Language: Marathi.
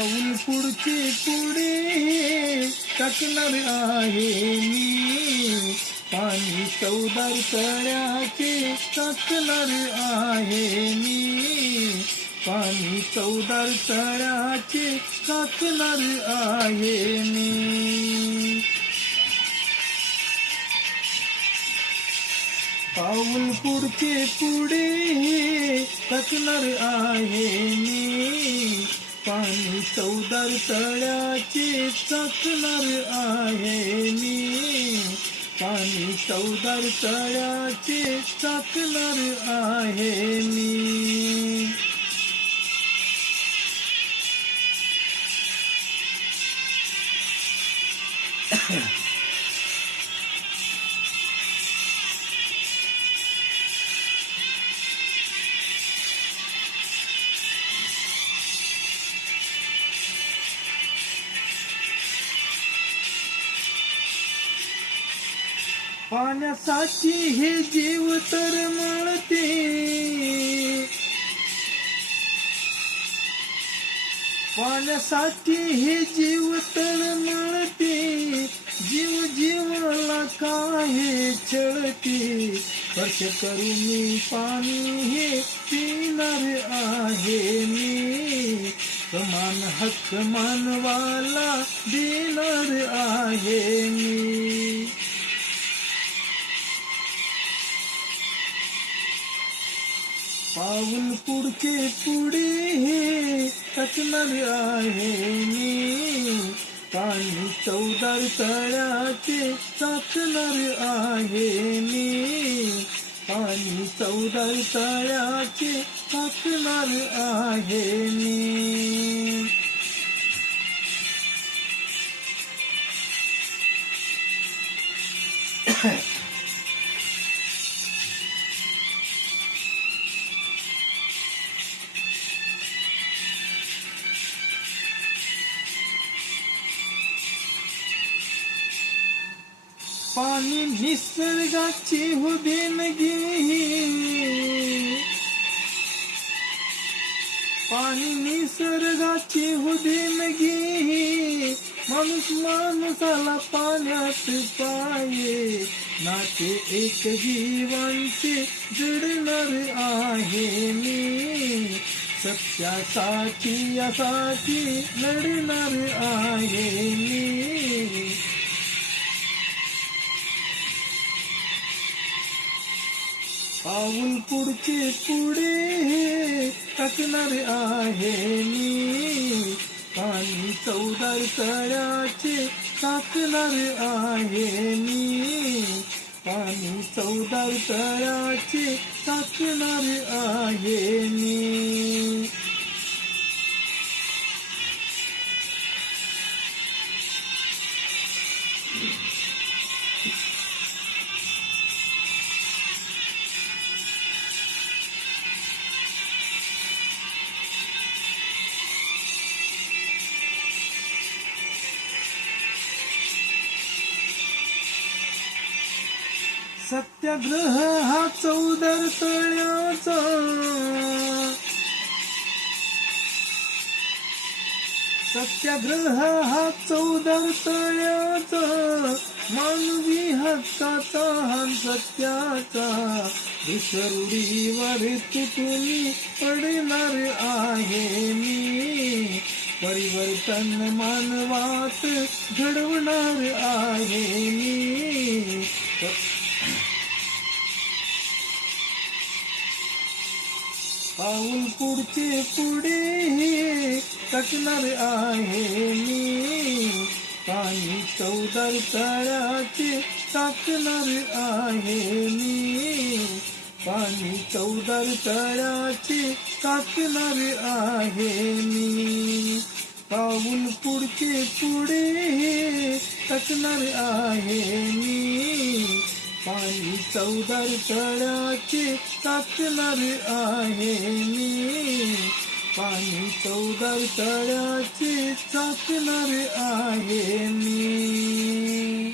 पाऊल पुढचे पुढे टाकणार आहे मी, पाणी चौदार तळ्याचे टाकणार आहे मी, पाणी चौदार तळ्याचे टाकणार आहे मी. पाऊल पुढचे पुढे टाकणार आहे मी, पाणी चौदार तळ्याचे टाकणार आहे मी, पाणी चौदार तळ्याचे टाकणार आहे मी. पाण्यासाठी हे जीव तळमळते, पाण्यासाठी हे जीव तळमळते, जीव जीवाला काय छळते, स्पर्श करून पाणी हे पिणार आहे मी, समान हक्क मानवाला देणार आहे मी. पाऊल पुढचे पुढे टाकणार आहे मी, पाणी चौदार तळ्याचे टाकणार आहे मी, पाणी चौदार तळ्याचे टाकणार आहे मी. पाणी निसर्गाची हो देणगी, पाणी निसर्गाची हो देणगी, माणूस माणसाला पाण्यात पाये, नाते एक जीवांचे जडणार आहे मी, सत्यासाठी यासाठी लढणार आहे मी. पाऊल पुढचे पुढे टाकणार आहे मी, पाणी चौदार तळ्याचे टाकणार आहे मी, पाणी चौदार तळ्याचे टाकणार आहे मी. सत्याग्रह हा चौदार तळ्याचा, सत्याग्रह हा चौदार तळ्याचा, मानवी हक्काचा हा सत्याचा, विसरुडीवर तुटून पडणार आहे मी, परिवर्तन मानवात घडवणार आहे मी. पाऊल पुढचे पुढे टाकणार आहे मी, पाणी चौदार तळ्याचे टाकणार आहे मी, पाणी चौदार तळ्याचे टाकणार आहे मी. पाऊल पुढचे पुढे टाकणार आहे मी, पाणी चौदार तळ्याचे टाकणार आहे मी, पाणी चौदार तळ्याचे टाकणार आहे मी.